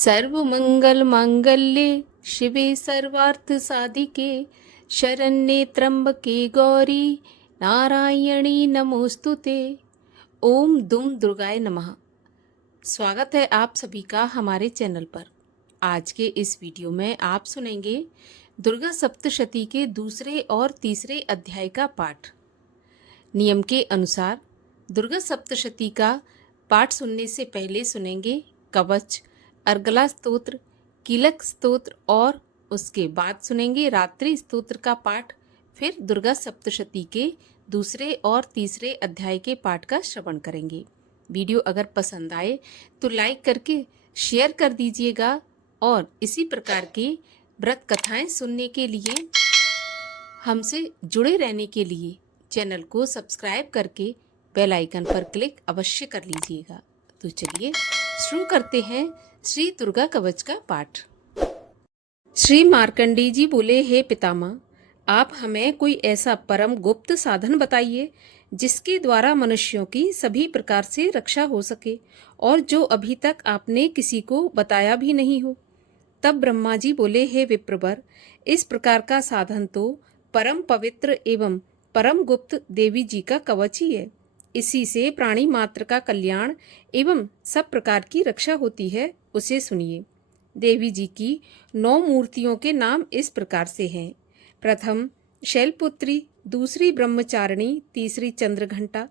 सर्वमंगल मांगल्ये शिवे सर्वार्थ साधिके शरण्ये त्र्यंबके गौरी नारायणी नमोस्तुते। ओम दुम दुर्गाय नमः। स्वागत है आप सभी का हमारे चैनल पर। आज के इस वीडियो में आप सुनेंगे दुर्गा सप्तशती के दूसरे और तीसरे अध्याय का पाठ। नियम के अनुसार दुर्गा सप्तशती का पाठ सुनने से पहले सुनेंगे कवच, अर्गला स्तोत्र, कीलक स्तोत्र और उसके बाद सुनेंगे रात्रि स्तोत्र का पाठ। फिर दुर्गा सप्तशती के दूसरे और तीसरे अध्याय के पाठ का श्रवण करेंगे। वीडियो अगर पसंद आए तो लाइक करके शेयर कर दीजिएगा और इसी प्रकार की व्रत कथाएं सुनने के लिए, हमसे जुड़े रहने के लिए चैनल को सब्सक्राइब करके बेल आइकन पर क्लिक अवश्य कर लीजिएगा। तो चलिए शुरू करते हैं श्री दुर्गा कवच का पाठ। श्री मार्कंडेय जी बोले, हे पितामह, आप हमें कोई ऐसा परम गुप्त साधन बताइए जिसके द्वारा मनुष्यों की सभी प्रकार से रक्षा हो सके और जो अभी तक आपने किसी को बताया भी नहीं हो। तब ब्रह्मा जी बोले, हे विप्रवर, इस प्रकार का साधन तो परम पवित्र एवं परम गुप्त देवी जी का कवच ही है। इसी से प्राणी मात्र का कल्याण एवं सब प्रकार की रक्षा होती है। उसे सुनिए। देवी जी की 9 मूर्तियों के नाम इस प्रकार से हैं। प्रथम शैलपुत्री, दूसरी ब्रह्मचारिणी, तीसरी चंद्रघंटा,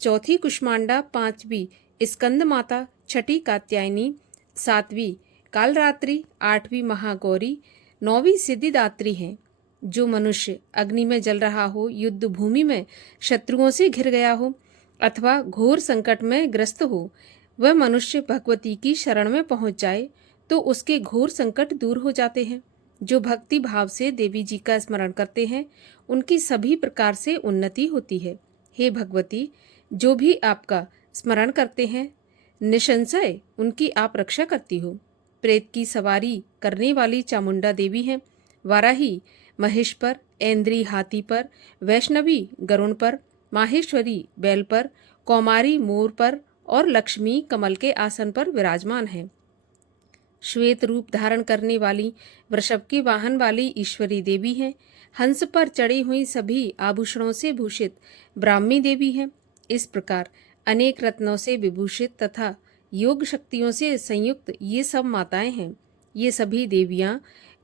चौथी कुष्मांडा, पांचवी स्कंद माता, छठी कात्यायनी, सातवीं कालरात्रि, आठवीं महागौरी, 9वीं सिद्धिदात्री हैं। जो मनुष्य अग्नि में जल रहा हो, युद्ध भूमि में शत्रुओं से घिर गया हो अथवा घोर संकट में ग्रस्त हो, वह मनुष्य भगवती की शरण में पहुंच जाए तो उसके घोर संकट दूर हो जाते हैं। जो भक्ति भाव से देवी जी का स्मरण करते हैं उनकी सभी प्रकार से उन्नति होती है। हे भगवती, जो भी आपका स्मरण करते हैं निसंशय उनकी आप रक्षा करती हो। प्रेत की सवारी करने वाली चामुंडा देवी हैं। वाराही महेश पर, ऐन्द्री हाथी पर, वैष्णवी गरुण पर, माहेश्वरी बैल पर, कौमारी मोर पर और लक्ष्मी कमल के आसन पर विराजमान है। श्वेत रूप धारण करने वाली वृषभ के वाहन वाली ईश्वरी देवी हैं। हंस पर चढ़ी हुई सभी आभूषणों से भूषित ब्राह्मी देवी हैं। इस प्रकार अनेक रत्नों से विभूषित तथा योग शक्तियों से संयुक्त ये सब माताएं हैं। ये सभी देवियां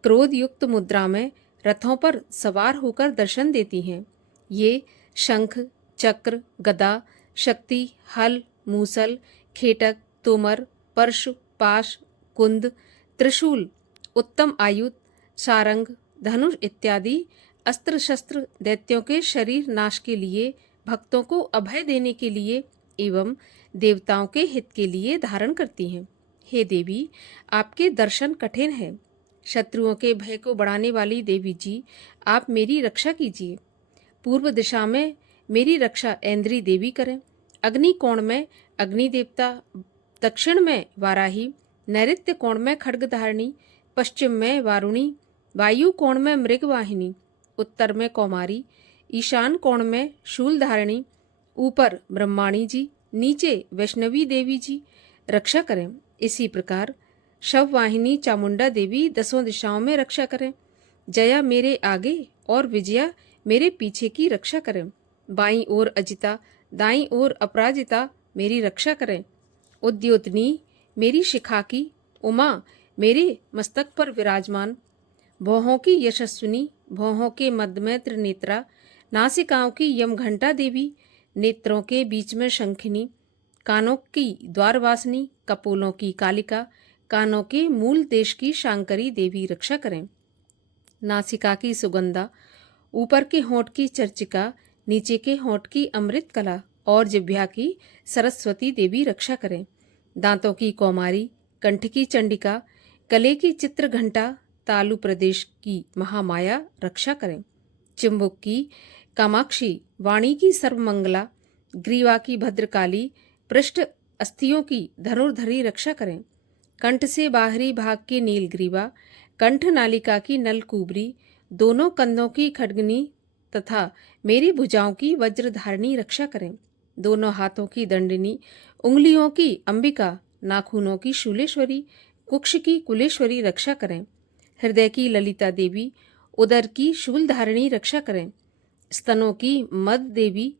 क्रोध युक्त मुद्रा में रथों पर सवार होकर दर्शन देती हैं। ये शंख, चक्र, गदा, शक्ति, हल, मूसल, खेटक, तोमर, परशु, पाश, कुंद, त्रिशूल, उत्तम आयुध, सारंग, धनुष इत्यादि अस्त्र शस्त्र दैत्यों के शरीर नाश के लिए, भक्तों को अभय देने के लिए एवं देवताओं के हित के लिए धारण करती हैं। हे देवी, आपके दर्शन कठिन है। शत्रुओं के भय को बढ़ाने वाली देवी जी, आप मेरी रक्षा कीजिए। पूर्व दिशा में मेरी रक्षा ऐन्द्री देवी करें। अग्नि कोण में अग्नि देवता, दक्षिण में वाराही, नैऋत्य कोण में खड्गधारिणी, पश्चिम में वारुणी, वायु कोण में मृगवाहिनी, उत्तर में कौमारी, ईशान कोण में शूलधारिणी, ऊपर ब्रह्माणी जी, नीचे वैष्णवी देवी जी रक्षा करें। इसी प्रकार शववाहिनी चामुंडा देवी 10 दिशाओं में रक्षा करें। जया मेरे आगे और विजया मेरे पीछे की रक्षा करें। बाईं ओर अजिता, दाईं ओर अपराजिता मेरी रक्षा करें। उद्योतनी मेरी शिखा की, उमा मेरे मस्तक पर विराजमान, भौहों की यशस्विनी, भौहों के मध्य में त्रिनेत्रा, नासिकाओं की यमघंटा देवी, नेत्रों के बीच में शंखिनी, कानों की द्वारवासिनी, कपोलों की कालिका, कानों के मूल देश की शांकरी देवी रक्षा करें। नासिका की सुगंधा, ऊपर के होंठ की चर्चिका, नीचे के होंठ की अमृत कला और जिह्वा की सरस्वती देवी रक्षा करें। दांतों की कौमारी, कंठ की चंडिका, गले की चित्र घंटा, तालु प्रदेश की महामाया रक्षा करें। चिंबुक की कामाक्षी, वाणी की सर्वमंगला, ग्रीवा की भद्रकाली, पृष्ठ अस्थियों की धनुर्धरी रक्षा करें। कंठ से बाहरी भाग की नीलग्रीवा, कंठ नालिका की नलकुबरी, दोनों कंधों की खड्गनी तथा मेरी भुजाओं की वज्रधारिणी रक्षा करें। दोनों हाथों की दंडिनी, उंगलियों की अंबिका, नाखूनों की शूलेश्वरी, कुक्ष की कुलेश्वरी रक्षा करें। हृदय की ललिता देवी, उदर की शूलधारिणी रक्षा करें। स्तनों की मद देवी,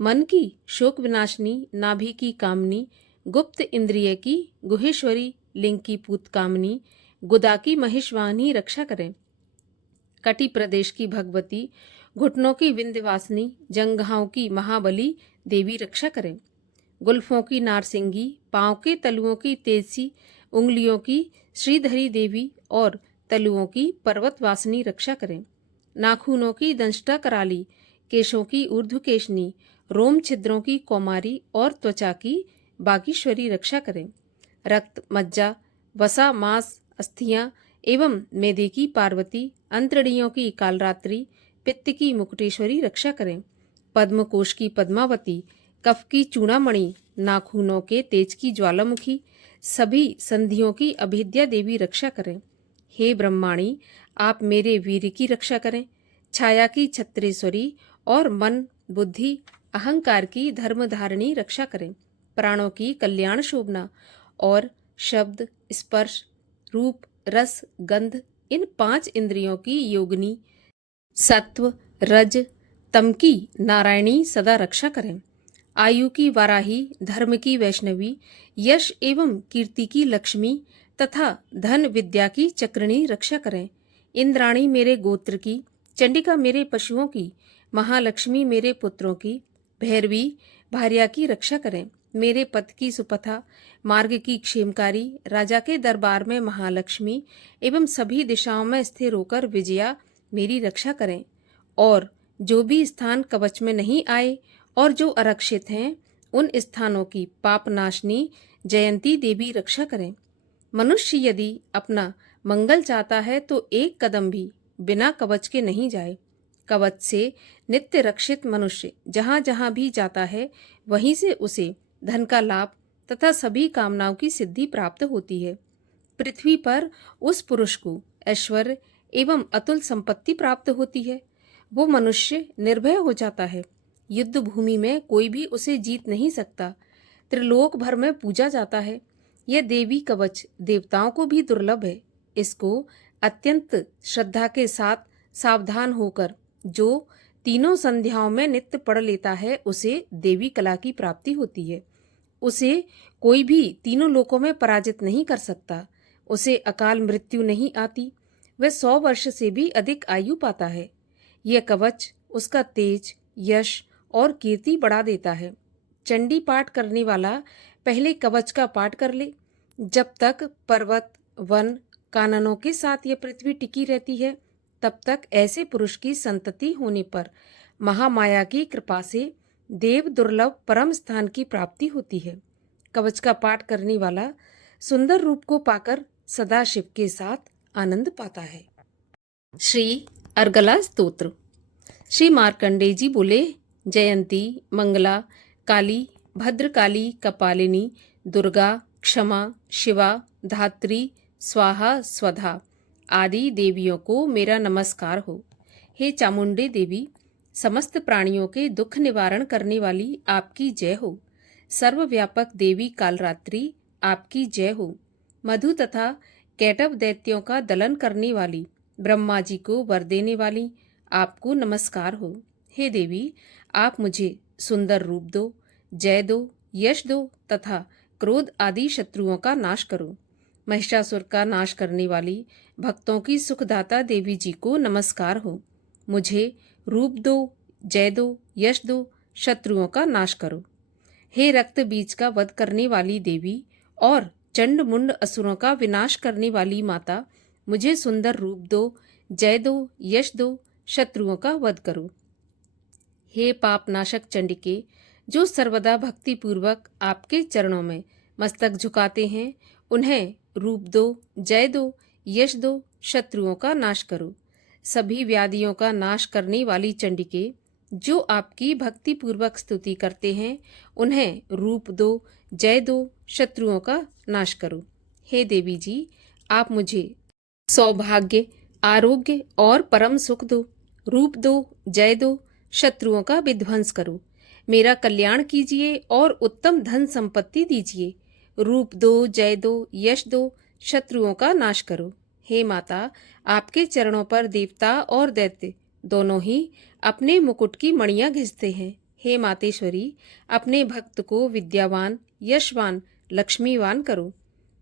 मन की शोक विनाशिनी, नाभि की कामनी, गुप्त इंद्रिय की गुहेश्वरी, लिंग की पूत कामनी, गुदा की महेशवाहिनी रक्षा करें। कटी प्रदेश की भगवती, घुटनों की विंध्यवासिनी, जंघाओं की महाबली देवी रक्षा करें। गुल्फों की नारसिंगी, पांव के तलुओं की तेजसी, उंगलियों की श्रीधरी देवी और तलुओं की पर्वतवासिनी रक्षा करें। नाखूनों की दंष्टा कराली, केशों की ऊर्ध्वकेशनी, रोम छिद्रों की कौमारी और त्वचा की बागीश्वरी रक्षा करें। रक्त, मज्जा, वसा, मांस, अस्थियां एवं मेदे की पार्वती, अंतड़ियों की कालरात्रि, पित्त की मुकुटेश्वरी रक्षा करें। पद्मकोश की पद्मावती, कफ की चूड़ामणि, नाखूनों के तेज की ज्वालामुखी, सभी संधियों की अभेद्या देवी रक्षा करें। हे ब्रह्माणी, आप मेरे वीर की रक्षा करें। छाया की छत्रेश्वरी और मन, बुद्धि, अहंकार की धर्मधारिणी रक्षा करें। प्राणों की कल्याण शोभना और शब्द, स्पर्श, रूप, रस, गंध, इन 5 इंद्रियों की योगिनी, सत्व, रज, तम की नारायणी सदा रक्षा करें। आयु की वाराही, धर्म की वैष्णवी, यश एवं कीर्ति की लक्ष्मी तथा धन विद्या की चक्रिणी रक्षा करें। इंद्राणी मेरे गोत्र की, चंडिका मेरे पशुओं की, महालक्ष्मी मेरे पुत्रों की, भैरवी भार्या की रक्षा करें। मेरे पथ की सुपथा, मार्ग की क्षेमकारी, राजा के दरबार में महालक्ष्मी एवं सभी दिशाओं में स्थिर होकर विजया मेरी रक्षा करें। और जो भी स्थान कवच में नहीं आए और जो आरक्षित हैं, उन स्थानों की पापनाशनी जयंती देवी रक्षा करें। मनुष्य यदि अपना मंगल चाहता है तो एक कदम भी बिना कवच के नहीं जाए। कवच से नित्य रक्षित मनुष्य जहाँ जहाँ भी जाता है, वहीं से उसे धन का लाभ तथा सभी कामनाओं की सिद्धि प्राप्त होती है। पृथ्वी पर उस पुरुष को ऐश्वर्य एवं अतुल संपत्ति प्राप्त होती है। वो मनुष्य निर्भय हो जाता है। युद्ध भूमि में कोई भी उसे जीत नहीं सकता। त्रिलोक भर में पूजा जाता है। यह देवी कवच देवताओं को भी दुर्लभ है। इसको अत्यंत श्रद्धा के साथ सावधान होकर जो तीनों संध्याओं में नित्य पढ़ लेता है, उसे देवी कला की प्राप्ति होती है। उसे कोई भी तीनों लोकों में पराजित नहीं कर सकता। उसे अकाल मृत्यु नहीं आती। वह 100 वर्ष से भी अधिक आयु पाता है। यह कवच उसका तेज, यश और कीर्ति बढ़ा देता है। चंडी पाठ करने वाला पहले कवच का पाठ कर ले। जब तक पर्वत, वन, काननों के साथ यह पृथ्वी टिकी रहती है, तब तक ऐसे पुरुष की संतति होने पर महामाया की कृपा से देव दुर्लभ परम स्थान की प्राप्ति होती है। कवच का पाठ करने वाला सुंदर रूप को पाकर सदाशिव के साथ आनंद पाता है। श्री अर्गला स्तोत्र। श्री मार्कंडेय जी बोले, जयंती, मंगला, काली, भद्रकाली, कपालिनी, दुर्गा, क्षमा, शिवा, धात्री, स्वाहा, स्वधा आदि देवियों को मेरा नमस्कार हो। हे चामुंडे देवी, समस्त प्राणियों के दुख निवारण करने वाली आपकी जय हो। सर्वव्यापक देवी कालरात्रि, आपकी जय हो। मधु तथा कैटव दैत्यों का दलन करने वाली, ब्रह्मा जी को वर देने वाली, आपको नमस्कार हो। हे देवी, आप मुझे सुंदर रूप दो, जय दो, यश दो तथा क्रोध आदि शत्रुओं का नाश करो। महिषासुर का नाश करने वाली, भक्तों की सुखदाता देवी जी को नमस्कार हो। मुझे रूप दो, जय दो, यश दो, शत्रुओं का नाश करो। हे रक्त बीज का वध करने वाली देवी और चंड मुंड असुरों का विनाश करने वाली माता, मुझे सुंदर रूप दो, जय दो, यश दो, शत्रुओं का वध करो। हे पाप नाशक चंडिके, जो सर्वदा भक्ति पूर्वक आपके चरणों में मस्तक झुकाते हैं, उन्हें रूप दो, जय दो, यश दो, शत्रुओं का नाश करो। सभी व्याधियों का नाश करने वाली चंडिके, जो आपकी भक्ति पूर्वक स्तुति करते हैं, उन्हें रूप दो, जय दो, शत्रुओं का नाश करो। हे देवी जी, आप मुझे सौभाग्य, आरोग्य और परम सुख दो। रूप दो, जय दो, शत्रुओं का विध्वंस करो। मेरा कल्याण कीजिए और उत्तम धन संपत्ति दीजिए। रूप दो, जय दो, यश दो, शत्रुओं का नाश करो। हे माता, आपके चरणों पर देवता और दैत्य दोनों ही अपने मुकुट की मणियां घिसते हैं। हे मातेश्वरी, अपने भक्त को विद्यावान, यशवान, लक्ष्मीवान करो।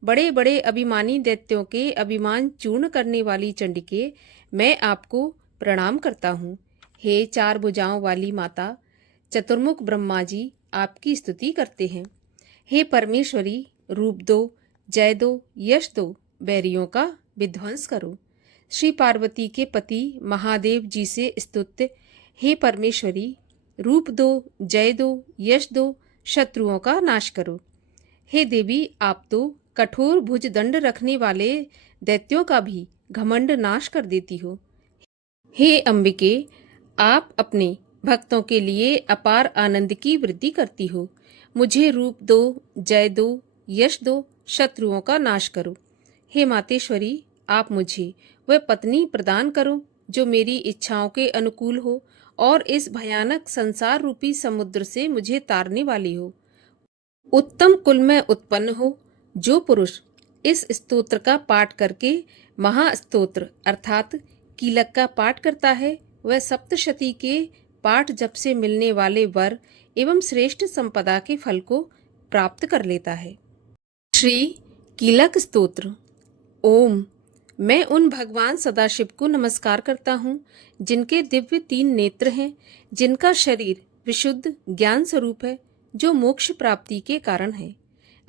बड़े बड़े अभिमानी दैत्यों के अभिमान चूर्ण करने वाली चंडिके, मैं आपको प्रणाम करता हूँ। हे चार भुजाओं वाली माता, चतुर्मुख ब्रह्मा जी आपकी स्तुति करते हैं। हे परमेश्वरी, रूप दो, जय दो, यश दो, बैरियों का विध्वंस करो। श्री पार्वती के पति महादेव जी से स्तुत्य, हे परमेश्वरी, रूप दो, जय दो, यश दो, शत्रुओं का नाश करो। हे देवी, आप तो कठोर भुज दंड रखने वाले दैत्यों का भी घमंड नाश कर देती हो। हे अंबिके, आप अपने भक्तों के लिए अपार आनंद की वृद्धि करती हो। मुझे रूप दो, जय दो, यश दो, शत्रुओं का नाश करो। हे मातेश्वरी, आप मुझे वह पत्नी प्रदान करो जो मेरी इच्छाओं के अनुकूल हो और इस भयानक संसार रूपी समुद्र से मुझे तारने वाली हो। उत्तम कुल में उत्पन्न हो। जो पुरुष इस स्तोत्र का पाठ करके महास्तोत्र अर्थात कीलक का पाठ करता है, वह सप्तशती के पाठ जप से मिलने वाले वर एवं श्रेष्ठ संपदा के फल को प्राप्त कर लेता है। श्री कीलक स्तोत्र। ओम। मैं उन भगवान सदाशिव को नमस्कार करता हूँ जिनके दिव्य 3 नेत्र हैं, जिनका शरीर विशुद्ध ज्ञान स्वरूप है, जो मोक्ष प्राप्ति के कारण है।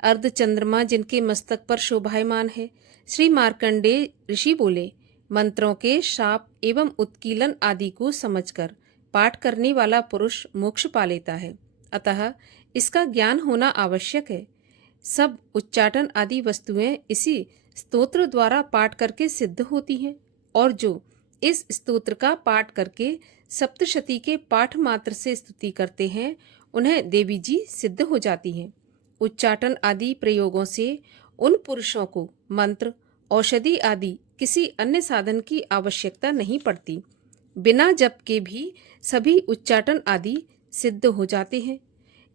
अर्धचंद्रमा जिनके मस्तक पर शोभायमान है। श्री मार्कंडेय ऋषि बोले, मंत्रों के शाप एवं उत्कीलन आदि को समझकर पाठ करने वाला पुरुष मोक्ष पा लेता है, अतः इसका ज्ञान होना आवश्यक है। सब उच्चाटन आदि वस्तुएं इसी स्तोत्र द्वारा पाठ करके सिद्ध होती हैं, और जो इस स्तोत्र का पाठ करके सप्तशती के पाठ मात्र से स्तुति करते हैं, उन्हें देवी जी सिद्ध हो जाती हैं। उच्चाटन आदि प्रयोगों से उन पुरुषों को मंत्र, औषधि आदि किसी अन्य साधन की आवश्यकता नहीं पड़ती। बिना जप के भी सभी उच्चाटन आदि सिद्ध हो जाते हैं।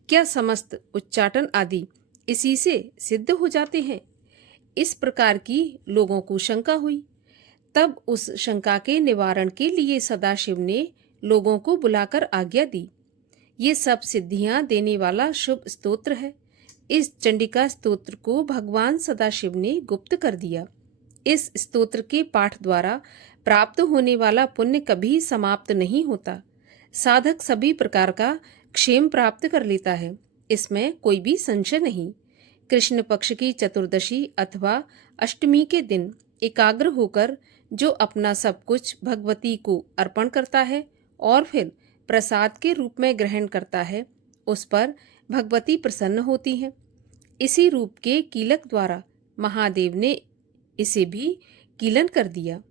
क्या समस्त उच्चाटन आदि इसी से सिद्ध हो जाते हैं? इस प्रकार की लोगों को शंका हुई। तब उस शंका के निवारण के लिए सदाशिव ने लोगों को बुलाकर आज्ञा दी। ये सब सिद्धियां देने वाला शुभ स्तोत्र है। इस चंडिका स्तोत्र को भगवान सदाशिव ने गुप्त कर दिया। इस स्तोत्र के पाठ द्वारा प्राप्त होने वाला पुण्य कभी समाप्त नहीं होता। साधक सभी प्रकार का क्षेम प्राप्त कर लेता है, इसमें कोई भी संशय नहीं। कृष्ण पक्ष की चतुर्दशी अथवा अष्टमी के दिन एकाग्र होकर जो अपना सब कुछ भगवती को अर्पण करता है और फिर प्रसाद के रूप में ग्रहण करता है, उस पर भगवती प्रसन्न होती हैं। इसी रूप के कीलक द्वारा महादेव ने इसे भी कीलन कर दिया।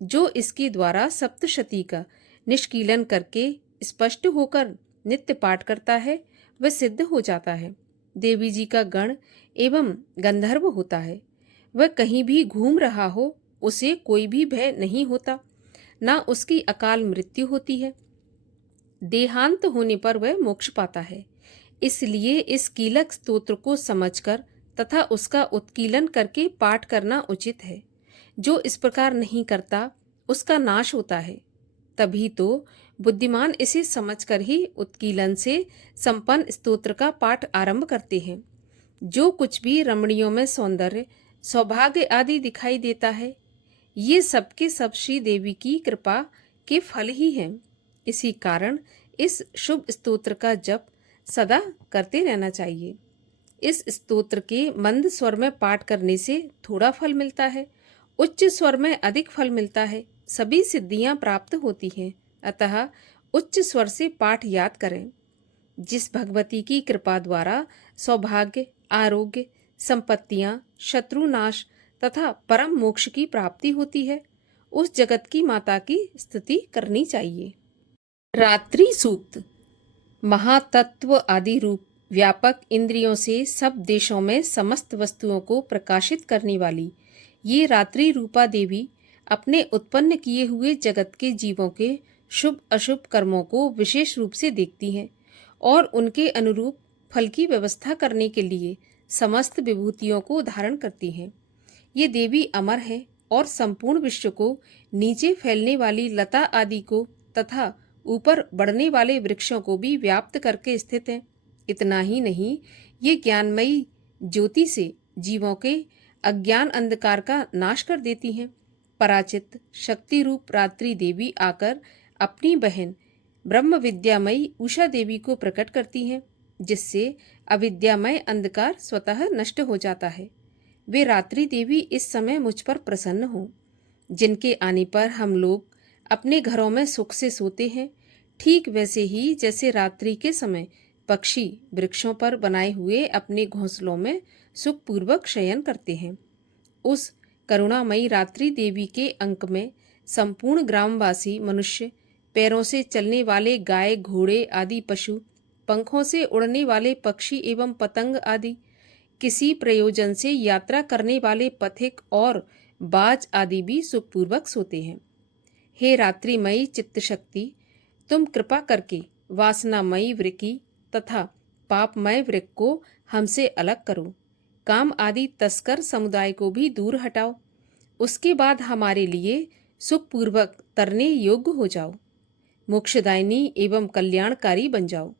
जो इसके द्वारा सप्तशती का निष्कीलन करके स्पष्ट होकर नित्य पाठ करता है, वह सिद्ध हो जाता है। देवी जी का गण एवं गंधर्व होता है। वह कहीं भी घूम रहा हो, उसे कोई भी भय नहीं होता, ना उसकी अकाल मृत्यु होती है। देहांत होने पर वह मोक्ष पाता है। इसलिए इस कीलक स्तोत्र को समझकर तथा उसका उत्कीलन करके पाठ करना उचित है। जो इस प्रकार नहीं करता, उसका नाश होता है। तभी तो बुद्धिमान इसे समझकर ही उत्कीलन से संपन्न स्तोत्र का पाठ आरंभ करते हैं। जो कुछ भी रमणियों में सौंदर्य, सौभाग्य आदि दिखाई देता है, ये सब के सब श्री देवी की कृपा के फल ही हैं। इसी कारण इस शुभ स्तोत्र का जप सदा करते रहना चाहिए। इस स्तोत्र के मंद स्वर में पाठ करने से थोड़ा फल मिलता है, उच्च स्वर में अधिक फल मिलता है। सभी सिद्धियां प्राप्त होती हैं, अतः उच्च स्वर से पाठ याद करें। जिस भगवती की कृपा द्वारा सौभाग्य, आरोग्य, संपत्तियां, शत्रुनाश तथा परम मोक्ष की प्राप्ति होती है, उस जगत की माता की स्तुति करनी चाहिए। रात्रि सूक्त। महातत्व आदि रूप व्यापक इंद्रियों से सब देशों में समस्त वस्तुओं को प्रकाशित करने वाली ये रात्रि रूपा देवी अपने उत्पन्न किए हुए जगत के जीवों के शुभ अशुभ कर्मों को विशेष रूप से देखती हैं और उनके अनुरूप फल की व्यवस्था करने के लिए समस्त विभूतियों को धारण करती हैं। ये देवी अमर है और संपूर्ण विश्व को नीचे फैलने वाली लता आदि को तथा ऊपर बढ़ने वाले वृक्षों को भी व्याप्त करके स्थित है। इतना ही नहीं, ये ज्ञानमयी ज्योति से जीवों के अज्ञान अंधकार का नाश कर देती हैं। पराचित शक्ति रूप रात्रि देवी आकर अपनी बहन ब्रह्म विद्यामयी उषा देवी को प्रकट करती हैं, जिससे अविद्यामय अंधकार स्वतः नष्ट हो जाता है। वे रात्रि देवी इस समय मुझ पर प्रसन्न हो, जिनके आने पर हम लोग अपने घरों में सुख से सोते हैं, ठीक वैसे ही जैसे रात्रि के समय पक्षी वृक्षों पर बनाए हुए अपने घोंसलों में सुखपूर्वक शयन करते हैं। उस करुणामयी रात्रि देवी के अंक में संपूर्ण ग्रामवासी मनुष्य, पैरों से चलने वाले गाय घोड़े आदि पशु, पंखों से उड़ने वाले पक्षी एवं पतंग आदि, किसी प्रयोजन से यात्रा करने वाले पथिक और बाज आदि भी सुखपूर्वक सोते हैं। हे रात्रिमयी चित्त शक्ति, तुम कृपा करके वासनामयी वृक्की तथा पापमय वृक्क को हमसे अलग करो। काम आदि तस्कर समुदाय को भी दूर हटाओ। उसके बाद हमारे लिए सुखपूर्वक तरने योग्य हो जाओ। मोक्षदायिनी एवं कल्याणकारी बन जाओ।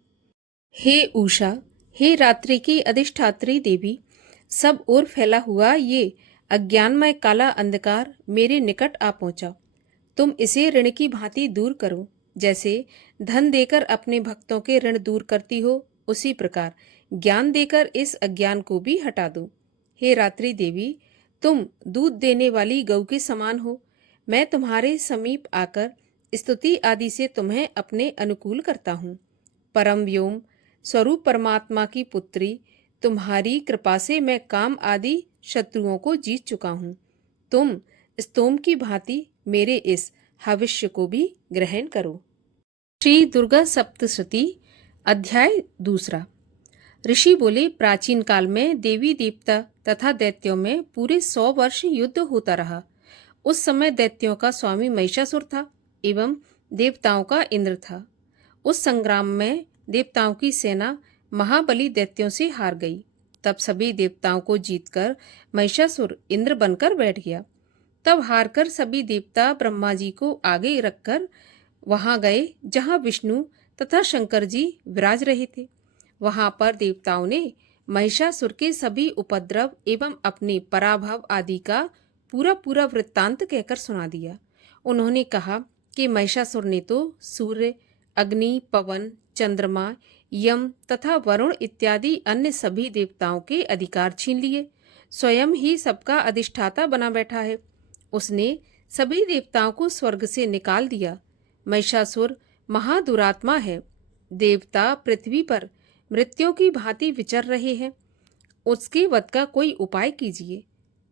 हे उषा, हे रात्रि की अधिष्ठात्री देवी, सब ओर फैला हुआ ये अज्ञानमय काला अंधकार मेरे निकट आ पहुंचा। तुम इसे ऋण की भांति दूर करो। जैसे धन देकर अपने भक्तों के ऋण दूर करती हो, उसी प्रकार ज्ञान देकर इस अज्ञान को भी हटा दो। हे रात्रि देवी, तुम दूध देने वाली गौ के समान हो। मैं तुम्हारे समीप आकर स्तुति आदि से तुम्हें अपने अनुकूल करता हूँ। परम व्योम स्वरूप परमात्मा की पुत्री, तुम्हारी कृपा से मैं काम आदि शत्रुओं को जीत चुका हूँ। तुम स्तोम की भांति मेरे इस हविष्य को भी ग्रहण करो। श्री दुर्गा सप्तशती अध्याय दूसरा। ऋषि बोले, प्राचीन काल में देवी देवता तथा दैत्यों में पूरे 100 वर्ष युद्ध होता रहा। उस समय दैत्यों का स्वामी महिषासुर था एवं देवताओं का इंद्र था। उस संग्राम में देवताओं की सेना महाबली दैत्यों से हार गई। तब सभी देवताओं को जीतकर महिषासुर इंद्र बनकर बैठ गया। तब हारकर सभी देवता ब्रह्मा जी को आगे रखकर वहां गए जहां विष्णु तथा शंकर जी विराज रहे थे। वहां पर देवताओं ने महिषासुर के सभी उपद्रव एवं अपने पराभव आदि का पूरा पूरा वृत्तांत कहकर सुना दिया। उन्होंने कहा कि महिषासुर ने तो सूर्य, अग्नि, पवन, चंद्रमा, यम तथा वरुण इत्यादि अन्य सभी देवताओं के अधिकार छीन लिए, स्वयं ही सबका अधिष्ठाता बना बैठा है। उसने सभी देवताओं को स्वर्ग से निकाल दिया। महिषासुर महादुरात्मा है। देवता पृथ्वी पर मृत्यों की भांति विचर रहे हैं। उसके वध का कोई उपाय कीजिए।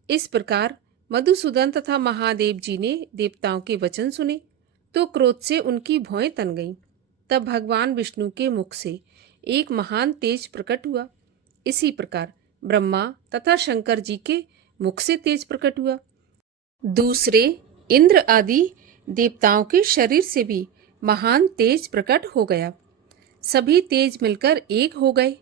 इस प्रकार मधुसूदन तथा महादेव जी ने देवताओं के वचन सुने तो क्रोध से उनकी भौएं तन गईं। तब भगवान विष्णु के मुख से एक महान तेज प्रकट हुआ। इसी प्रकार ब्रह्मा तथा शंकर जी के मुख से तेज प्रकट हुआ। दूसरे इंद्र आदि देवताओं के शरीर से भी महान तेज प्रकट हो गया। सभी तेज मिलकर एक हो गए।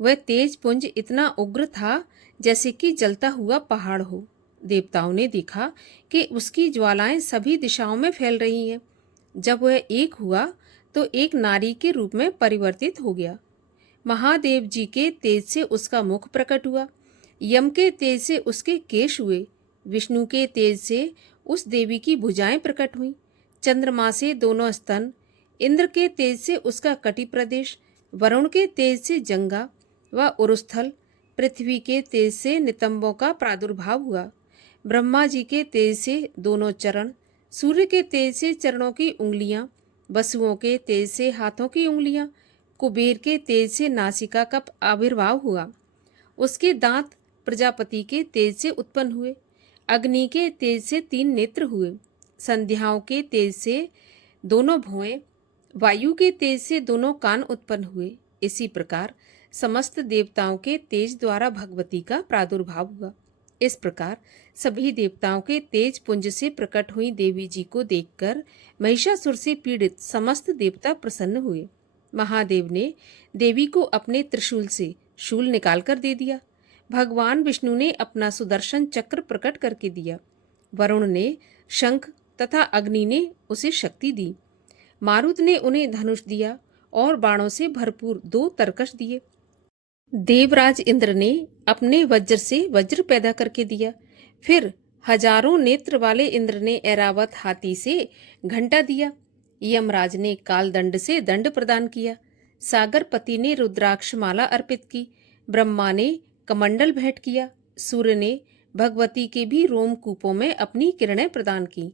वह तेज पुंज इतना उग्र था जैसे कि जलता हुआ पहाड़ हो। देवताओं ने देखा कि उसकी ज्वालाएं सभी दिशाओं में फैल रही हैं। जब वह एक हुआ तो एक नारी के रूप में परिवर्तित हो गया। महादेव जी के तेज से उसका मुख प्रकट हुआ। यम के तेज से उसके केश हुए। विष्णु के तेज से उस देवी की भुजाएं प्रकट हुईं। चंद्रमा से दोनों स्तन, इंद्र के तेज से उसका कटी प्रदेश, वरुण के तेज से जंगा व उरुस्थल, पृथ्वी के तेज से नितंबों का प्रादुर्भाव हुआ। ब्रह्मा जी के तेज से दोनों चरण, सूर्य के तेज से चरणों की उंगलियां, वसुओं के तेज से हाथों की उंगलियां, कुबेर के तेज से नासिका का आविर्भाव हुआ। उसके दांत प्रजापति के तेज से उत्पन्न हुए। अग्नि के तेज से 3 नेत्र हुए। संध्याओं के तेज से दोनों भौएं, वायु के तेज से दोनों कान उत्पन्न हुए। इसी प्रकार समस्त देवताओं के तेज द्वारा भगवती का प्रादुर्भाव हुआ। इस प्रकार सभी देवताओं के तेज पुंज से प्रकट हुई देवी जी को देखकर महिषासुर से पीड़ित समस्त देवता प्रसन्न हुए। महादेव ने देवी को अपने त्रिशूल से शूल निकाल कर दे दिया। भगवान विष्णु ने अपना सुदर्शन चक्र प्रकट करके दिया। वरुण ने शंख तथा अग्नि ने उसे शक्ति दी। मारुत ने उन्हें धनुष दिया और बाणों से भरपूर 2 तरकश दिए। देवराज इंद्र ने अपने वज्र से वज्र पैदा करके दिया। फिर हजारों नेत्र वाले इंद्र ने ऐरावत हाथी से घंटा दिया। यमराज ने कालदंड से दंड प्रदान किया। सागरपति ने रुद्राक्ष माला अर्पित की। ब्रह्मा ने कमंडल भेंट किया। सूर्य ने भगवती के भी रोमकूपों में अपनी किरणें प्रदान की।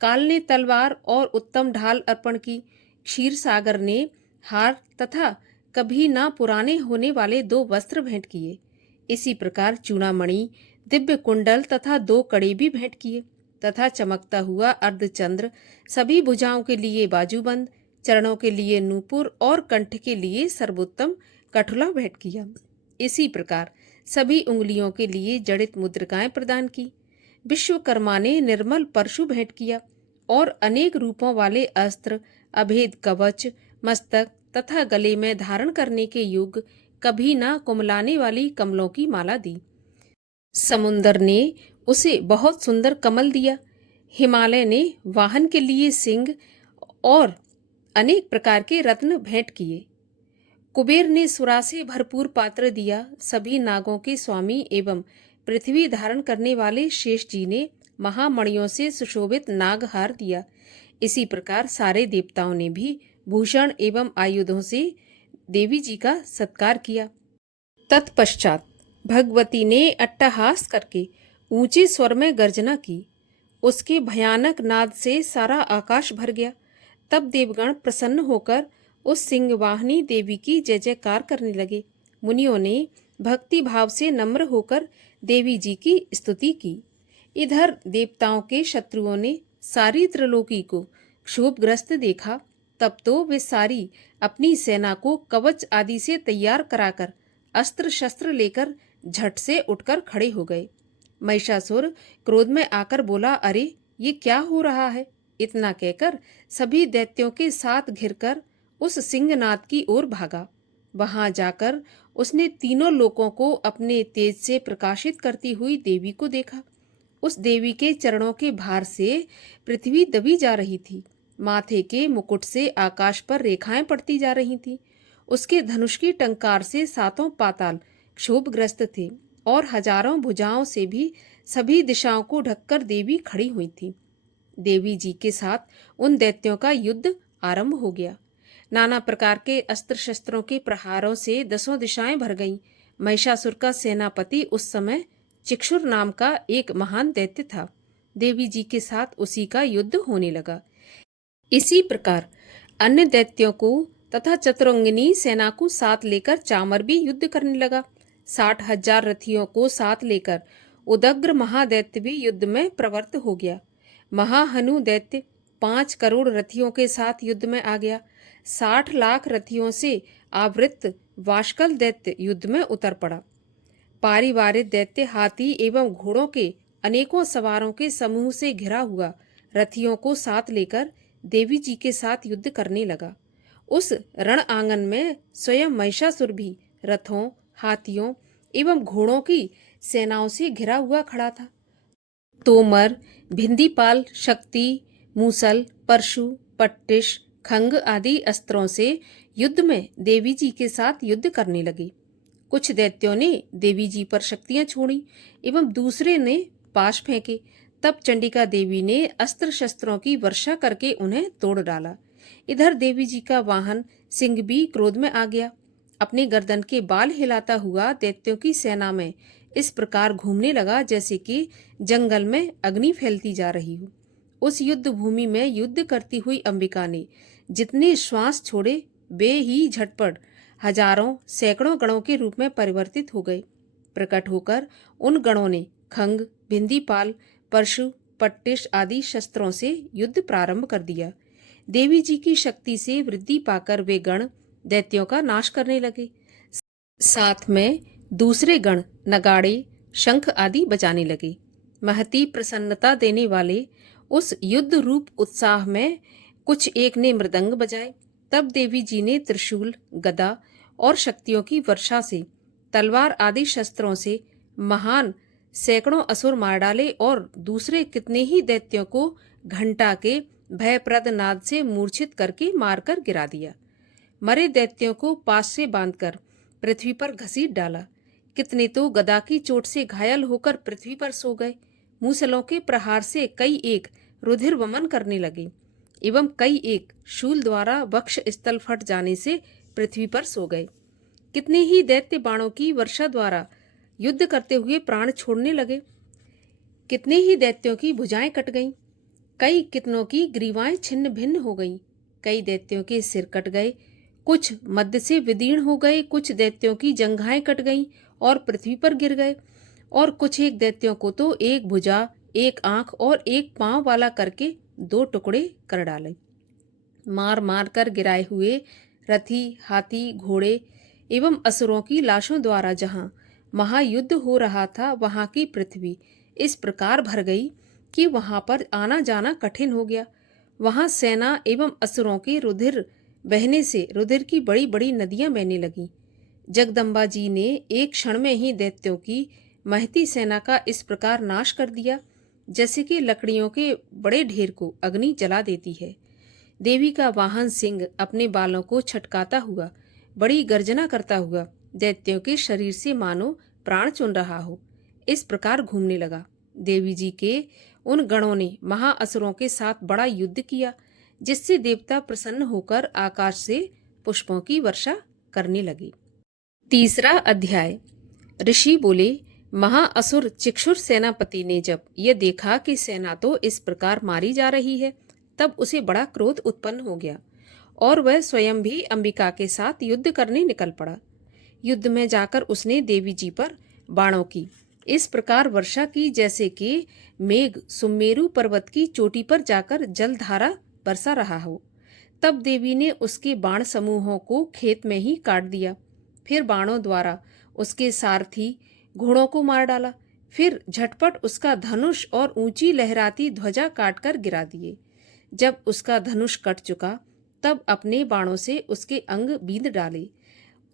काल ने तलवार और उत्तम ढाल अर्पण की। क्षीर सागर ने हार तथा कभी ना पुराने होने वाले 2 वस्त्र भेंट किए। इसी प्रकार चूड़ामणि, दिव्य कुंडल तथा 2 कड़े भी भेंट किए तथा चमकता हुआ अर्धचंद्र, सभी भुजाओं के लिए बाजूबंद, चरणों के लिए नूपुर और कंठ के लिए सर्वोत्तम कठुला भेंट किया। इसी प्रकार सभी उंगलियों के लिए जड़ित मुद्रिकाएं प्रदान की। विश्वकर्मा ने निर्मल परशु भेंट किया और अनेक रूपों वाले अस्त्र, अभेद कवच, मस्तक तथा गले में धारण करने के योग्य कभी ना कुमलाने वाली कमलों की माला दी। समुंदर ने उसे बहुत सुंदर कमल दिया। हिमालय ने वाहन के लिए सिंह और अनेक प्रकार के रत्न भेंट किए। कुबेर ने सुरा से भरपूर पात्र दिया। सभी नागों के स्वामी एवं पृथ्वी धारण करने वाले शेष जी ने महामणियों से सुशोभित नागहार दिया। इसी प्रकार सारे देवताओं ने भी भूषण एवं आयुधों से देवी जी का सत्कार किया। तत्पश्चात भगवती ने अट्टहास करके ऊंचे स्वर में गर्जना की। उसके भयानक नाद से सारा आकाश भर गया। तब देवगण प्रसन्न होकर उस सिंहवाहिनी देवी की जय जयकार करने लगे। मुनियों ने भक्ति भाव से नम्र होकर देवी जी की स्तुति की। इधर देवताओं के शत्रुओं ने सारी त्रिलोकी को क्षोभग्रस्त देखा। तब तो वे सारी अपनी सेना को कवच आदि से तैयार कराकर अस्त्र शस्त्र लेकर झट से उठकर खड़े हो गए। महिषासुर क्रोध में आकर बोला, अरे ये क्या हो रहा है? इतना कहकर सभी दैत्यों के साथ घिरकर उस सिंहनाद की ओर भागा। वहां जाकर उसने तीनों लोकों को अपने तेज से प्रकाशित करती हुई देवी को देखा। उस देवी के चरणों के भार से पृथ्वी दबी जा रही थी। माथे के मुकुट से आकाश पर रेखाएं पड़ती जा रही थीं। उसके धनुष की टंकार से 7 पाताल क्षोभग्रस्त थे और हजारों भुजाओं से भी सभी दिशाओं को ढककर देवी खड़ी हुई थी। देवी जी के साथ उन दैत्यों का युद्ध आरंभ हो गया। नाना प्रकार के अस्त्र शस्त्रों के प्रहारों से 10 दिशाएं भर गईं। महिषासुर का सेनापति उस समय चिक्षुर नाम का एक महान दैत्य था। देवी जी के साथ उसी का युद्ध होने लगा। इसी प्रकार अन्य दैत्यों को तथा चतुरंगिनी सेना को साथ लेकर चामर भी युद्ध करने लगा। 60,000 रथियों को साथ लेकर उदग्र महादैत्य भी युद्ध में प्रवृत्त हो गया। महाहनु दैत्य 5 करोड़ रथियों के साथ युद्ध में आ गया। 60 लाख रथियों से आवृत्त वाशकल दैत्य युद्ध में उतर पड़ा। पारिवारिक दैत्य हाथी एवं घोड़ों के अनेकों सवारों के समूह से घिरा हुआ रथियों को साथ लेकर देवी जी के साथ युद्ध करने लगा। उस रण आंगन में स्वयं महिषासुर भी रथों, हाथियों एवं घोड़ों की सेनाओं से घिरा हुआ खड़ा था। तोमर, भिंदीपाल, शक्ति, मूसल, परशु, पट्टिश, खंग आदि अस्त्रों से युद्ध में देवी जी के साथ युद्ध करने लगे। कुछ दैत्यों ने देवी जी पर शक्तियां छोड़ी एवं दूसरे ने पाश फेंके। तब चंडिका देवी ने अस्त्र शस्त्रों की वर्षा करके उन्हें तोड़ डाला। इधर देवी जी का वाहन सिंह भी क्रोध में आ गया। अपने गर्दन के बाल हिलाता हुआ दैत्यों की सेना में इस प्रकार घूमने लगा जैसे कि जंगल में अग्नि फैलती जा रही हो। उस युद्ध भूमि में युद्ध करती हुई अंबिका ने जितने श्वास छोड़े वे ही झटपट हजारों सैकड़ों गणों के रूप में परिवर्तित हो गए। प्रकट होकर उन गणों ने खंग, भिंदीपाल, परशु, पट्टिश आदि शस्त्रों से युद्ध प्रारंभ कर दिया। देवी जी की शक्ति से वृद्धि पाकर वे गण दैत्यों का नाश करने लगे। साथ में दूसरे गण नगाड़े, शंख आदि बजाने लगे। महती प्रसन्नता देने वाले उस युद्ध रूप उत्साह में कुछ एक ने मृदंग बजाए। तब देवी जी ने त्रिशूल, गदा और शक्तियों की वर्षा से, तलवार आदि शस्त्रों से महान सैकड़ों असुर मार डाले और दूसरे कितने ही दैत्यों को घंटा के भयप्रद नाद से मूर्छित करके मारकर गिरा दिया। मरे दैत्यों को पास से बांधकर पृथ्वी पर घसीट डाला। कितने तो गदा की चोट से घायल होकर पृथ्वी पर सो गए। मूसलों के प्रहार से कई एक रुधिर वमन करने लगे एवं कई एक शूल द्वारा वक्ष स्थल फट जाने से पृथ्वी पर सो गए। कितने ही दैत्य बाणों की वर्षा द्वारा युद्ध करते हुए प्राण छोड़ने लगे। कितने ही दैत्यों की भुजाएं कट गईं। कई कितनों की ग्रीवाएं छिन्न भिन्न हो गईं। कई दैत्यों के सिर कट गए, कुछ मध्य से विदीर्ण हो गए। कुछ दैत्यों की जंघाएं कट गईं और पृथ्वी पर गिर गए, और कुछ एक दैत्यों को तो एक भुजा, एक आंख और एक पांव वाला करके 2 टुकड़े कर डाले। मार मार कर गिराए हुए रथी, हाथी, घोड़े एवं असुरों की लाशों द्वारा जहां महायुद्ध हो रहा था, वहां की पृथ्वी इस प्रकार भर गई कि वहां पर आना जाना कठिन हो गया। वहां सेना एवं असुरों के रुधिर बहने से रुधिर की बड़ी बड़ी नदियां बहने लगीं। जगदम्बा जी ने एक क्षण में ही दैत्यों की महती सेना का इस प्रकार नाश कर दिया, जैसे कि लकड़ियों के बड़े ढेर को अग्नि जला देती है। देवी का वाहन सिंह अपने बालों को छटकाता हुआ, बड़ी गर्जना करता हुआ दैत्यों के शरीर से मानो प्राण चुन रहा हो, इस प्रकार घूमने लगा। देवी जी के उन गणों ने महाअसुरों के साथ बड़ा युद्ध किया, जिससे देवता प्रसन्न होकर आकाश से पुष्पों की वर्षा करने लगे। 3 अध्याय। ऋषि बोले, महाअसुर चिक्षुर सेनापति ने जब यह देखा कि सेना तो इस प्रकार मारी जा रही है, तब उसे बड़ा क्रोध उत्पन्न हो गया और वह स्वयं भी अंबिका के साथ युद्ध करने निकल पड़ा। युद्ध में जाकर उसने देवी जी पर बाणों की इस प्रकार वर्षा की जैसे कि मेघ सुमेरु पर्वत की चोटी पर जाकर जलधारा बरसा रहा हो। तब देवी ने उसके बाण समूहों को खेत में ही काट दिया। फिर बाणों द्वारा उसके सारथी घोड़ों को मार डाला। फिर झटपट उसका धनुष और ऊंची लहराती ध्वजा काटकर गिरा दिए। जब उसका धनुष कट चुका, तब अपने बाणों से उसके अंग बींध डाले।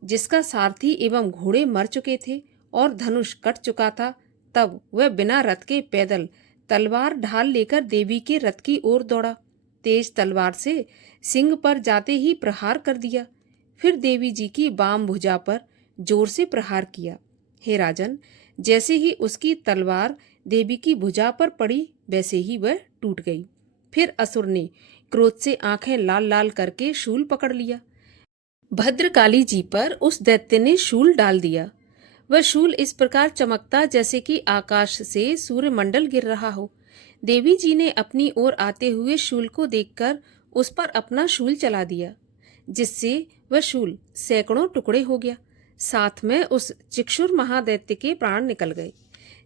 जिसका सारथी एवं घोड़े मर चुके थे और धनुष कट चुका था, तब वह बिना रथ के पैदल तलवार ढाल लेकर देवी के रथ की ओर दौड़ा। तेज तलवार से सिंह पर जाते ही प्रहार कर दिया। फिर देवी जी की बाम भुजा पर जोर से प्रहार किया। हे राजन, जैसे ही उसकी तलवार देवी की भुजा पर पड़ी, वैसे ही वह टूट गई। फिर असुर ने क्रोध से आंखें लाल लाल करके शूल पकड़ लिया। भद्रकाली जी पर उस दैत्य ने शूल डाल दिया। वह शूल इस प्रकार चमकता जैसे कि आकाश से सूर्यमंडल गिर रहा हो। देवी जी ने अपनी ओर आते हुए शूल को देखकर उस पर अपना शूल चला दिया, जिससे वह शूल सैकड़ों टुकड़े हो गया। साथ में उस चिक्षुर महादैत्य के प्राण निकल गए।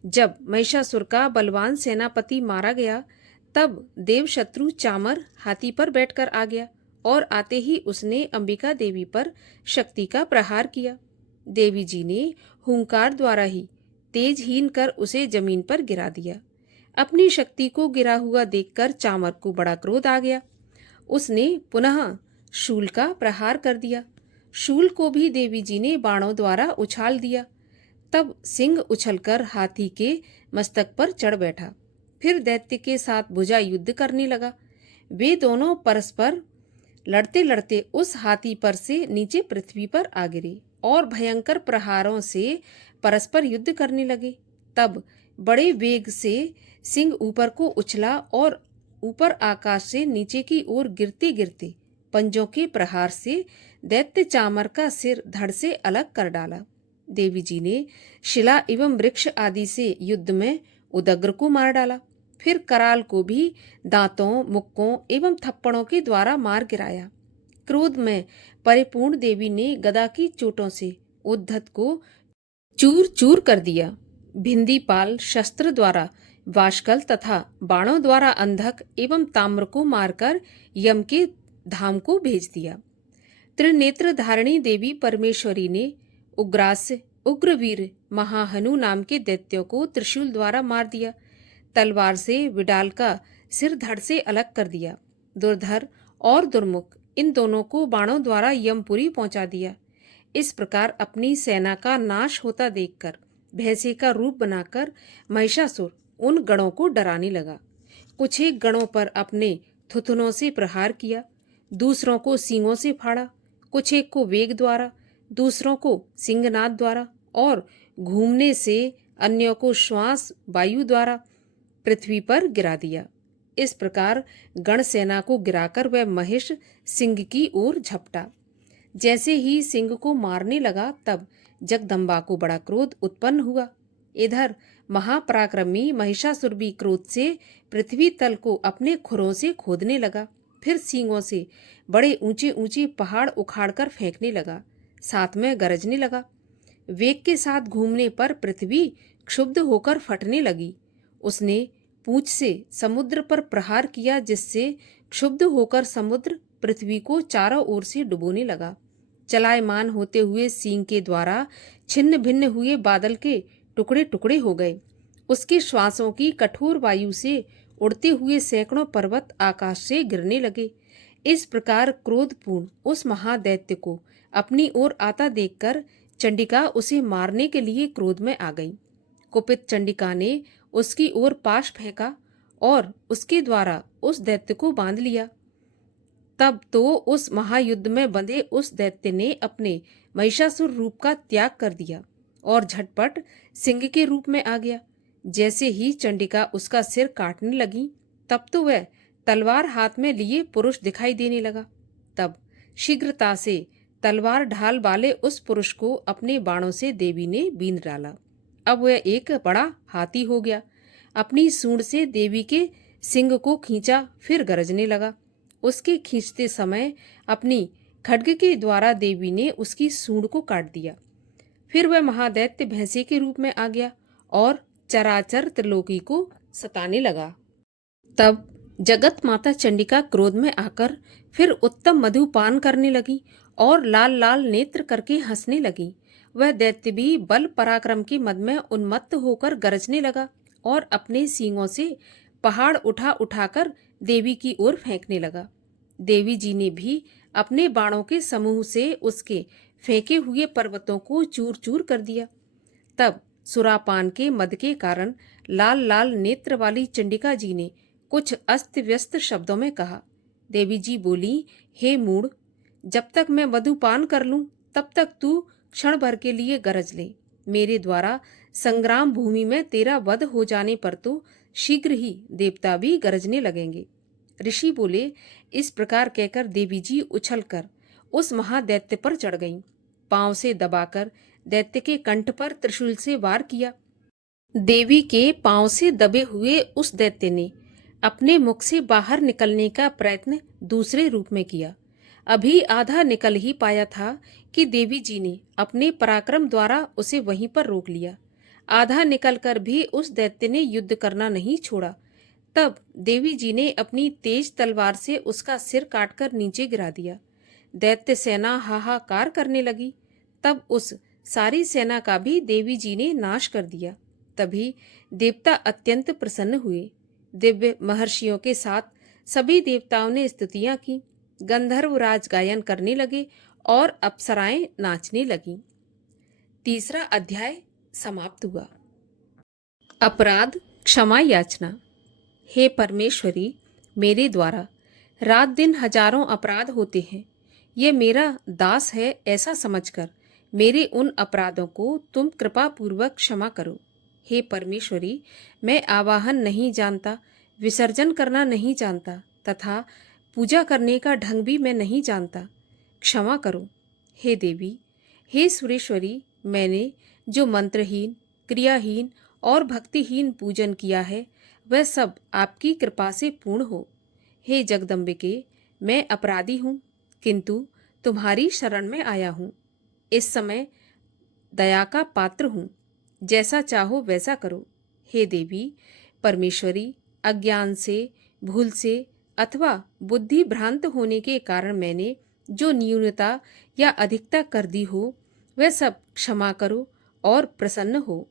जब महिषासुर का बलवान सेनापति मारा गया, तब देवशत्रु चामर हाथी पर बैठकर आ गया और आते ही उसने अंबिका देवी पर शक्ति का प्रहार किया। देवी जी ने हुंकार द्वारा ही तेजहीन कर उसे जमीन पर गिरा दिया। अपनी शक्ति को गिरा हुआ देखकर चामर को बड़ा क्रोध आ गया। उसने पुनः शूल का प्रहार कर दिया। शूल को भी देवी जी ने बाणों द्वारा उछाल दिया। तब सिंह उछलकर हाथी के मस्तक पर चढ़ बैठा। फिर दैत्य के साथ भुजा युद्ध करने लगा। वे दोनों परस्पर लड़ते लड़ते उस हाथी पर से नीचे पृथ्वी पर आ गिरे और भयंकर प्रहारों से परस्पर युद्ध करने लगे। तब बड़े वेग से सिंह ऊपर को उछला और ऊपर आकाश से नीचे की ओर गिरते गिरते पंजों के प्रहार से दैत्य चामर का सिर धड़ से अलग कर डाला। देवी जी ने शिला एवं वृक्ष आदि से युद्ध में उदग्र को मार डाला। फिर कराल को भी दांतों, मुक्कों एवं थप्पड़ों के द्वारा मार गिराया। क्रोध में परिपूर्ण देवी ने गदा की चोटों से उद्धत को चूर चूर कर दिया। भिंदीपाल शस्त्र द्वारा वाशकल तथा बाणों द्वारा अंधक एवं ताम्र को मारकर यम के धाम को भेज दिया। त्रिनेत्र धारिणी देवी परमेश्वरी ने उग्रास्य, उग्रवीर, महाहनु नाम के दैत्यों को त्रिशूल द्वारा मार दिया। तलवार से विडाल का सिर धड़ से अलग कर दिया। दुर्धर और दुर्मुख इन दोनों को बाणों द्वारा यमपुरी पहुंचा दिया। इस प्रकार अपनी सेना का नाश होता देखकर भैंसे का रूप बनाकर महिषासुर उन गणों को डराने लगा। कुछ एक गणों पर अपने थुथुनों से प्रहार किया, दूसरों को सींगों से फाड़ा, कुछ एक को वेग द्वारा, दूसरों को सिंहनाद द्वारा और घूमने से अन्यों को श्वास वायु द्वारा पृथ्वी पर गिरा दिया। इस प्रकार गण सेना को गिराकर वह महिष सिंह की ओर झपटा। जैसे ही सिंह को मारने लगा तब जगदम्बा को बड़ा क्रोध उत्पन्न हुआ। इधर महापराक्रमी महिषासुर भी क्रोध से पृथ्वी तल को अपने खुरों से खोदने लगा, फिर सींगों से बड़े ऊंचे ऊंचे पहाड़ उखाड़कर फेंकने लगा, साथ में गरजने लगा। वेग के साथ घूमने पर पृथ्वी क्षुब्ध होकर फटने लगी। उसने पूंछ से समुद्र पर प्रहार किया, जिससे क्षुब्ध होकर समुद्र पृथ्वी को चारों ओर से डुबोने लगा। चलायमान होते हुए सींग के द्वारा छिन्न भिन्न हुए बादल के टुकड़े टुकड़े हो गए। उसके श्वासों की कठोर वायु से उड़ते हुए सैकड़ों पर्वत आकाश से गिरने लगे। इस प्रकार क्रोधपूर्ण उस महादैत्य को अपनी ओर आता देखकर चंडिका उसे मारने के लिए क्रोध में आ गई। कुपित चंडिका ने उसकी ओर पाश फेंका और उसके द्वारा उस दैत्य को बांध लिया। तब तो उस महायुद्ध में बंधे उस दैत्य ने अपने महिषासुर रूप का त्याग कर दिया और झटपट सिंह के रूप में आ गया। जैसे ही चंडिका उसका सिर काटने लगी तब तो वह तलवार हाथ में लिए पुरुष दिखाई देने लगा। तब शीघ्रता से तलवार ढाल वाले उस पुरुष को अपने बाणों से देवी ने बींध डाला। अब वह एक बड़ा हाथी हो गया। अपनी सूंड से देवी के सिंग को खींचा, फिर गरजने लगा। उसके खींचते समय अपनी खड्ग के द्वारा देवी ने उसकी सूंड को काट दिया। फिर वह महादैत्य भैंसे के रूप में आ गया और चराचर त्रिलोकी को सताने लगा। तब जगत माता चंडिका क्रोध में आकर फिर उत्तम मधुपान करने लगी और लाल लाल नेत्र करके हंसने लगी। वह दैत्य भी बल पराक्रम के मद में उन्मत्त होकर गरजने लगा और अपने सींगों से पहाड़ उठा उठाकर देवी की ओर फेंकने लगा। देवी जी ने भी अपने बाणों के समूह से उसके फेंके हुए पर्वतों को चूर चूर कर दिया। तब सुरापान के मद के कारण लाल लाल नेत्र वाली चंडिका जी ने कुछ अस्त व्यस्त शब्दों में कहा। देवी जी बोली, हे मूढ़, जब तक मैं मधुपान कर लूं तब तक तू क्षण भर के लिए गरज ले। मेरे द्वारा संग्राम भूमि में तेरा वध हो जाने पर तो शीघ्र ही देवता भी गरजने लगेंगे। ऋषि बोले। इस प्रकार कहकर देवी जी उछलकर उस महादैत्य पर चढ़ गईं। पांव से दबाकर दैत्य के कंठ पर त्रिशूल से वार किया। देवी के पांव से दबे हुए उस दैत्य ने अपने मुख से बाहर निकलने का प्रयत्न दूसरे रूप में किया। अभी आधा निकल ही पाया था कि देवी जी ने अपने पराक्रम द्वारा उसे वहीं पर रोक लिया। आधा निकलकर भी उस दैत्य ने युद्ध करना नहीं छोड़ा। तब देवी जी ने अपनी तेज तलवार से उसका सिर काटकर नीचे गिरा दिया। दैत्य सेना हाहाकार करने लगी। तब उस सारी सेना का भी देवी जी ने नाश कर दिया। तभी देवता अत्यंत प्रसन्न हुए। दिव्य महर्षियों के साथ सभी देवताओं ने स्तुतियां की। गंधर्व राज गायन करने लगे और अप्सराएं नाचने लगीं। तीसरा अध्याय समाप्त हुआ। अपराध क्षमा याचना। हे परमेश्वरी, मेरे द्वारा रात दिन हजारों अपराध होते हैं। ये मेरा दास है ऐसा समझकर मेरे उन अपराधों को तुम कृपा पूर्वक क्षमा करो। हे परमेश्वरी, मैं आवाहन नहीं जानता, विसर्जन करना नहीं जानता तथा पूजा करने का ढंग भी मैं नहीं जानता। क्षमा करो। हे देवी, हे सुरेश्वरी, मैंने जो मंत्रहीन, क्रियाहीन और भक्तिहीन पूजन किया है वह सब आपकी कृपा से पूर्ण हो। हे जगदम्बिके, मैं अपराधी हूँ, किंतु तुम्हारी शरण में आया हूँ। इस समय दया का पात्र हूँ, जैसा चाहो वैसा करो। हे देवी परमेश्वरी, अज्ञान से, भूल से अथवा बुद्धि भ्रांत होने के कारण मैंने जो न्यूनता या अधिकता कर दी हो वह सब क्षमा करो और प्रसन्न हो।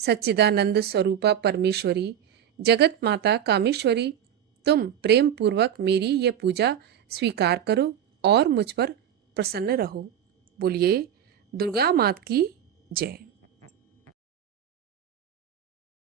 सच्चिदानंद स्वरूपा परमेश्वरी, जगत माता कामेश्वरी, तुम प्रेम पूर्वक मेरी ये पूजा स्वीकार करो और मुझ पर प्रसन्न रहो। बोलिए दुर्गा माता की जय।